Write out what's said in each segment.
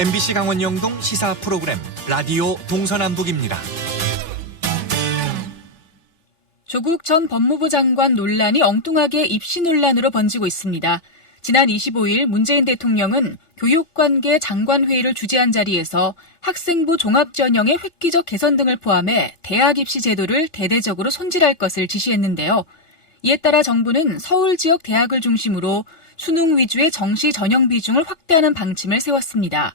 MBC 강원 영동 시사 프로그램 라디오 동서남북입니다. 조국 전 법무부 장관 논란이 엉뚱하게 입시 논란으로 번지고 있습니다. 지난 25일 문재인 대통령은 교육관계 장관회의를 주재한 자리에서 학생부 종합전형의 획기적 개선 등을 포함해 대학 입시 제도를 대대적으로 손질할 것을 지시했는데요. 이에 따라 정부는 서울 지역 대학을 중심으로 수능 위주의 정시 전형 비중을 확대하는 방침을 세웠습니다.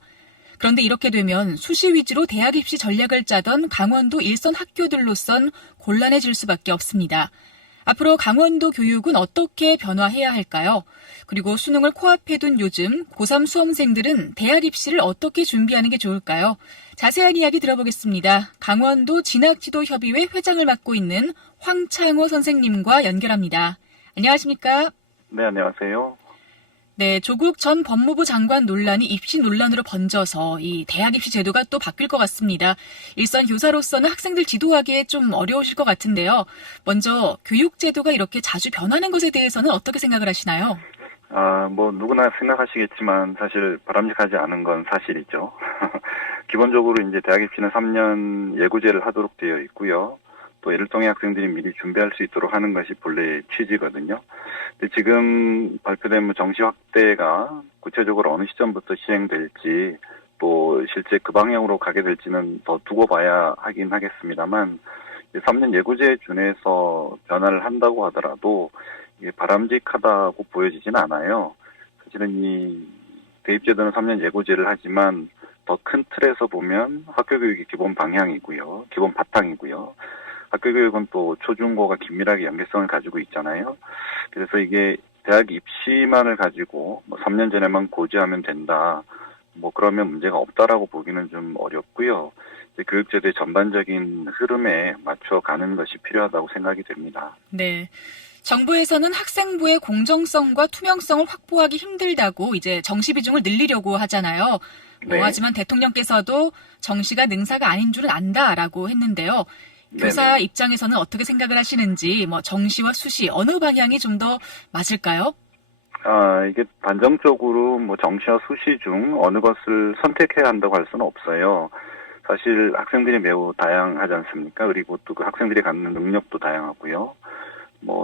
그런데 이렇게 되면 수시 위주로 대학 입시 전략을 짜던 강원도 일선 학교들로선 곤란해질 수밖에 없습니다. 앞으로 강원도 교육은 어떻게 변화해야 할까요? 그리고 수능을 코앞에 둔 요즘 고3 수험생들은 대학 입시를 어떻게 준비하는 게 좋을까요? 자세한 이야기 들어보겠습니다. 강원도 진학지도협의회 회장을 맡고 있는 황창호 선생님과 연결합니다. 안녕하십니까? 네, 안녕하세요. 네, 조국 전 법무부 장관 논란이 입시 논란으로 번져서 이 대학 입시 제도가 또 바뀔 것 같습니다. 일선 교사로서는 학생들 지도하기에 좀 어려우실 것 같은데요. 먼저 교육 제도가 이렇게 자주 변하는 것에 대해서는 어떻게 생각을 하시나요? 누구나 생각하시겠지만 사실 바람직하지 않은 건 사실이죠. 기본적으로 이제 대학 입시는 3년 예고제를 하도록 되어 있고요. 또 예를 통해 학생들이 미리 준비할 수 있도록 하는 것이 본래의 취지거든요. 근데 지금 발표된 정시 확대가 구체적으로 어느 시점부터 시행될지 또 실제 그 방향으로 가게 될지는 더 두고 봐야 하긴 하겠습니다만 3년 예고제에 준해서 변화를 한다고 하더라도 이게 바람직하다고 보여지진 않아요. 사실은 이 대입제도는 3년 예고제를 하지만 더 큰 틀에서 보면 학교교육이 기본 방향이고요. 기본 바탕이고요. 학교교육은 또 초중고가 긴밀하게 연계성을 가지고 있잖아요. 그래서 이게 대학 입시만을 가지고 3년 전에만 고지하면 된다. 그러면 문제가 없다라고 보기는 좀 어렵고요. 교육제도의 전반적인 흐름에 맞춰가는 것이 필요하다고 생각이 됩니다. 네. 정부에서는 학생부의 공정성과 투명성을 확보하기 힘들다고 이제 정시 비중을 늘리려고 하잖아요. 네. 하지만 대통령께서도 정시가 능사가 아닌 줄은 안다라고 했는데요. 교사 네네. 입장에서는 어떻게 생각을 하시는지, 정시와 수시 어느 방향이 좀 더 맞을까요? 이게 단정적으로 정시와 수시 중 어느 것을 선택해야 한다고 할 수는 없어요. 사실 학생들이 매우 다양하지 않습니까? 그리고 또 그 학생들이 갖는 능력도 다양하고요.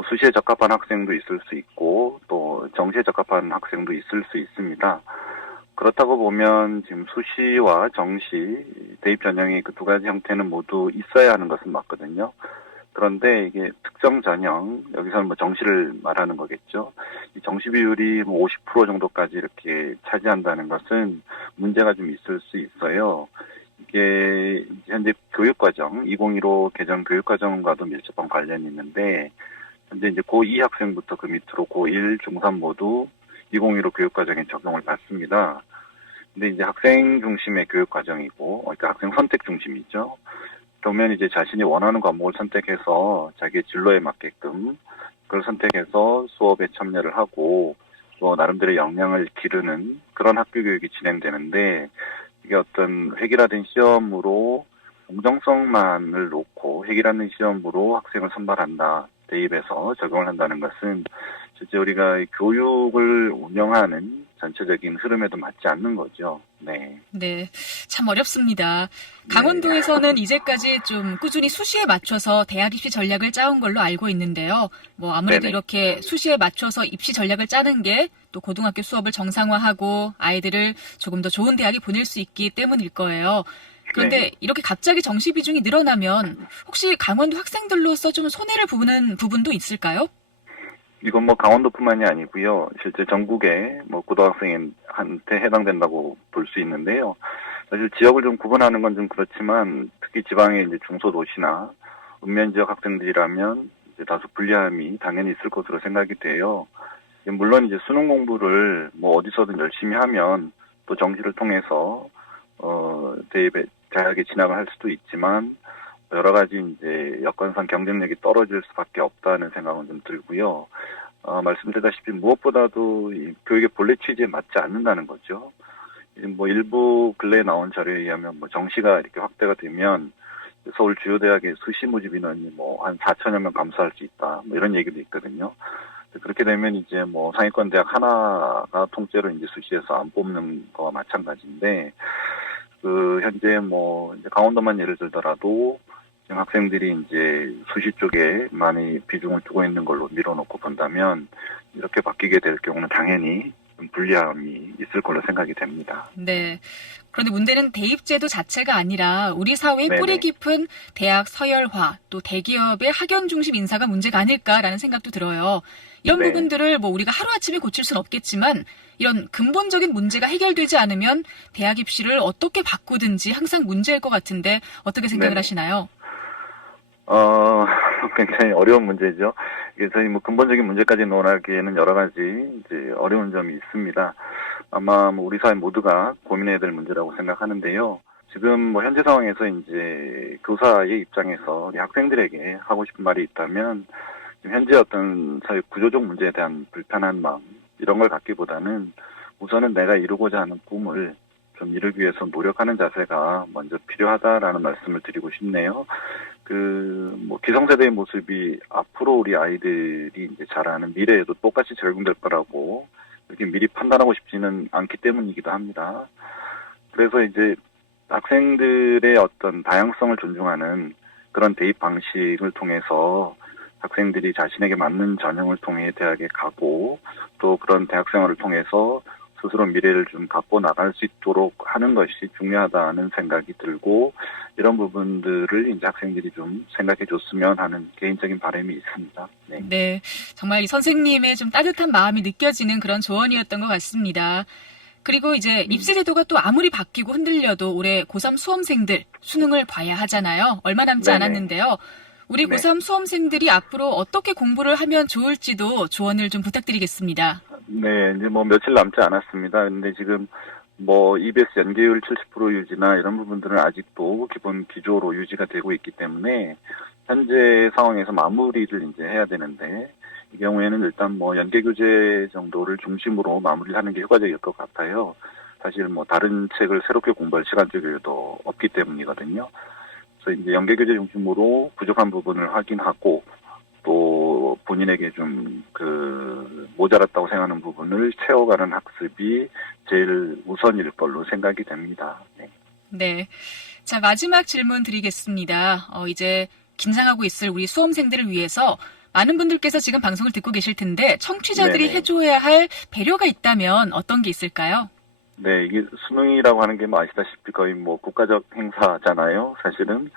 수시에 적합한 학생도 있을 수 있고 또 정시에 적합한 학생도 있을 수 있습니다. 그렇다고 보면 지금 수시와 정시, 대입 전형의 그 두 가지 형태는 모두 있어야 하는 것은 맞거든요. 그런데 이게 특정 전형, 여기서는 정시를 말하는 거겠죠. 이 정시 비율이 50% 정도까지 이렇게 차지한다는 것은 문제가 좀 있을 수 있어요. 이게 현재 교육과정, 2015 개정 교육과정과도 밀접한 관련이 있는데, 현재 이제 고2 학생부터 그 밑으로 고1, 중3 모두 2015 교육과정에 적용을 받습니다. 근데 이제 학생 중심의 교육과정이고, 그러니까 학생 선택 중심이죠. 그러면 이제 자신이 원하는 과목을 선택해서 자기의 진로에 맞게끔 그걸 선택해서 수업에 참여를 하고 또 나름대로 역량을 기르는 그런 학교 교육이 진행되는데 이게 어떤 획일화된 시험으로 공정성만을 놓고 획일화된 시험으로 학생을 선발한다. 대입해서 적용을 한다는 것은 실제 우리가 교육을 운영하는 전체적인 흐름에도 맞지 않는 거죠. 네. 네, 참 어렵습니다. 강원도에서는 이제까지 좀 꾸준히 수시에 맞춰서 대학 입시 전략을 짜온 걸로 알고 있는데요. 아무래도 네네. 이렇게 수시에 맞춰서 입시 전략을 짜는 게 또 고등학교 수업을 정상화하고 아이들을 조금 더 좋은 대학에 보낼 수 있기 때문일 거예요. 그런데 네. 이렇게 갑자기 정시 비중이 늘어나면 혹시 강원도 학생들로서 좀 손해를 보는 부분도 있을까요? 이건 강원도뿐만이 아니고요. 실제 전국의 고등학생한테 해당된다고 볼 수 있는데요. 사실 지역을 좀 구분하는 건 좀 그렇지만 특히 지방의 이제 중소도시나 읍면 지역 학생들이라면 이제 다소 불리함이 당연히 있을 것으로 생각이 돼요. 물론 이제 수능 공부를 어디서든 열심히 하면 또 정시를 통해서 대입에 대학에 진학을 할 수도 있지만 여러 가지 이제 여건상 경쟁력이 떨어질 수밖에 없다는 생각은 좀 들고요. 말씀드렸다시피 무엇보다도 이 교육의 본래 취지에 맞지 않는다는 거죠. 일부 근래에 나온 자료에 의하면 정시가 이렇게 확대가 되면 서울 주요 대학의 수시 모집 인원이 한 4천여 명 감소할 수 있다. 이런 얘기도 있거든요. 그렇게 되면 이제 뭐 상위권 대학 하나가 통째로 이제 수시에서 안 뽑는 거와 마찬가지인데, 현재 뭐 이제 강원도만 예를 들더라도 지금 학생들이 이제 수시 쪽에 많이 비중을 두고 있는 걸로 밀어놓고 본다면, 이렇게 바뀌게 될 경우는 당연히 좀 불리함이 있을 걸로 생각이 됩니다. 네. 그런데 문제는 대입제도 자체가 아니라 우리 사회의 네네. 뿌리 깊은 대학 서열화, 또 대기업의 학연 중심 인사가 문제가 아닐까라는 생각도 들어요. 이런 네. 부분들을 뭐 우리가 하루아침에 고칠 수는 없겠지만 이런 근본적인 문제가 해결되지 않으면 대학 입시를 어떻게 바꾸든지 항상 문제일 것 같은데 어떻게 생각을 네네. 하시나요? 굉장히 어려운 문제죠. 그래서 뭐 근본적인 문제까지 논하기에는 여러 가지 이제 어려운 점이 있습니다. 아마 뭐 우리 사회 모두가 고민해야 될 문제라고 생각하는데요. 지금 뭐 현재 상황에서 이제 교사의 입장에서 우리 학생들에게 하고 싶은 말이 있다면, 지금 현재 어떤 사회 구조적 문제에 대한 불편한 마음, 이런 걸 갖기보다는 우선은 내가 이루고자 하는 꿈을 좀 이루기 위해서 노력하는 자세가 먼저 필요하다라는 말씀을 드리고 싶네요. 뭐 기성세대의 모습이 앞으로 우리 아이들이 이제 자라는 미래에도 똑같이 적용될 거라고 이렇게 미리 판단하고 싶지는 않기 때문이기도 합니다. 그래서 이제 학생들의 어떤 다양성을 존중하는 그런 대입 방식을 통해서 학생들이 자신에게 맞는 전형을 통해 대학에 가고, 또 그런 대학 생활을 통해서 스스로 미래를 좀 갖고 나갈 수 있도록 하는 것이 중요하다는 생각이 들고, 이런 부분들을 이제 학생들이 좀 생각해 줬으면 하는 개인적인 바람이 있습니다. 네. 네. 정말 이 선생님의 좀 따뜻한 마음이 느껴지는 그런 조언이었던 것 같습니다. 그리고 이제 입시 제도가 또 아무리 바뀌고 흔들려도 올해 고3 수험생들 수능을 봐야 하잖아요. 얼마 남지 네네. 않았는데요. 우리 네. 고3 수험생들이 앞으로 어떻게 공부를 하면 좋을지도 조언을 좀 부탁드리겠습니다. 네, 이제 뭐 며칠 남지 않았습니다. 근데 지금 뭐 EBS 연계율 70% 유지나 이런 부분들은 아직도 기본 기조로 유지가 되고 있기 때문에 현재 상황에서 마무리를 이제 해야 되는데, 이 경우에는 일단 뭐 연계 교재 정도를 중심으로 마무리를 하는 게 효과적일 것 같아요. 사실 뭐 다른 책을 새롭게 공부할 시간적 여유도 없기 때문이거든요. 그래서 이제 연계 교재 중심으로 부족한 부분을 확인하고, 또 본인에게 좀 모자랐다고 생각하는 부분을 채워가는 학습이 제일 우선일 걸로 생각이 됩니다. 네. 네. 자, 마지막 질문 드리겠습니다. 이제 긴장하고 있을 우리 수험생들을 위해서 많은 분들께서 지금 방송을 듣고 계실 텐데 청취자들이 네네. 해줘야 할 배려가 있다면 어떤 게 있을까요? 네, 이게 수능이라고 하는 게 뭐 아시다시피 거의 뭐 국가적 행사잖아요, 사실은.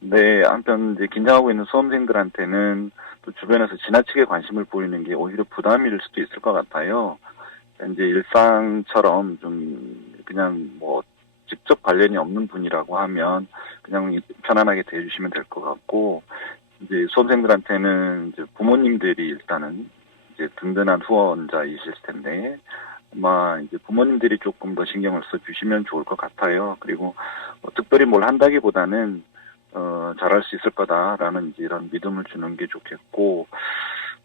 네, 한편 이제 긴장하고 있는 수험생들한테는 또 주변에서 지나치게 관심을 보이는 게 오히려 부담일 수도 있을 것 같아요. 이제 일상처럼 좀 그냥 뭐 직접 관련이 없는 분이라고 하면 그냥 편안하게 대해주시면 될 것 같고, 이제 수험생들한테는 이제 부모님들이 일단은 이제 든든한 후원자이실 텐데, 아마 이제 부모님들이 조금 더 신경을 써주시면 좋을 것 같아요. 그리고 특별히 뭘 한다기보다는 잘할 수 있을 거다라는 이제 이런 믿음을 주는 게 좋겠고,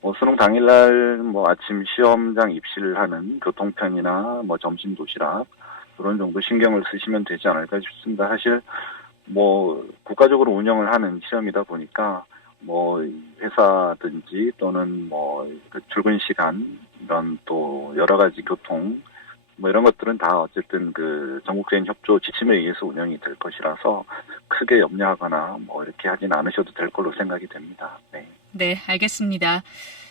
뭐 수능 당일날 뭐 아침 시험장 입시를 하는 교통편이나 뭐 점심 도시락 그런 정도 신경을 쓰시면 되지 않을까 싶습니다. 사실 뭐 국가적으로 운영을 하는 시험이다 보니까 뭐 회사든지 또는 뭐 그 출근 시간 이런 또 여러 가지 교통 뭐 이런 것들은 다 어쨌든 그 전국적인 협조 지침에 의해서 운영이 될 것이라서 크게 염려하거나 뭐 이렇게 하진 않으셔도 될 걸로 생각이 됩니다. 네. 네, 알겠습니다.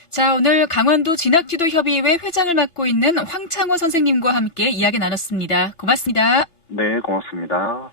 자, 오늘 강원도 진학지도협의회 회장을 맡고 있는 황창호 선생님과 함께 이야기 나눴습니다. 고맙습니다. 네, 고맙습니다.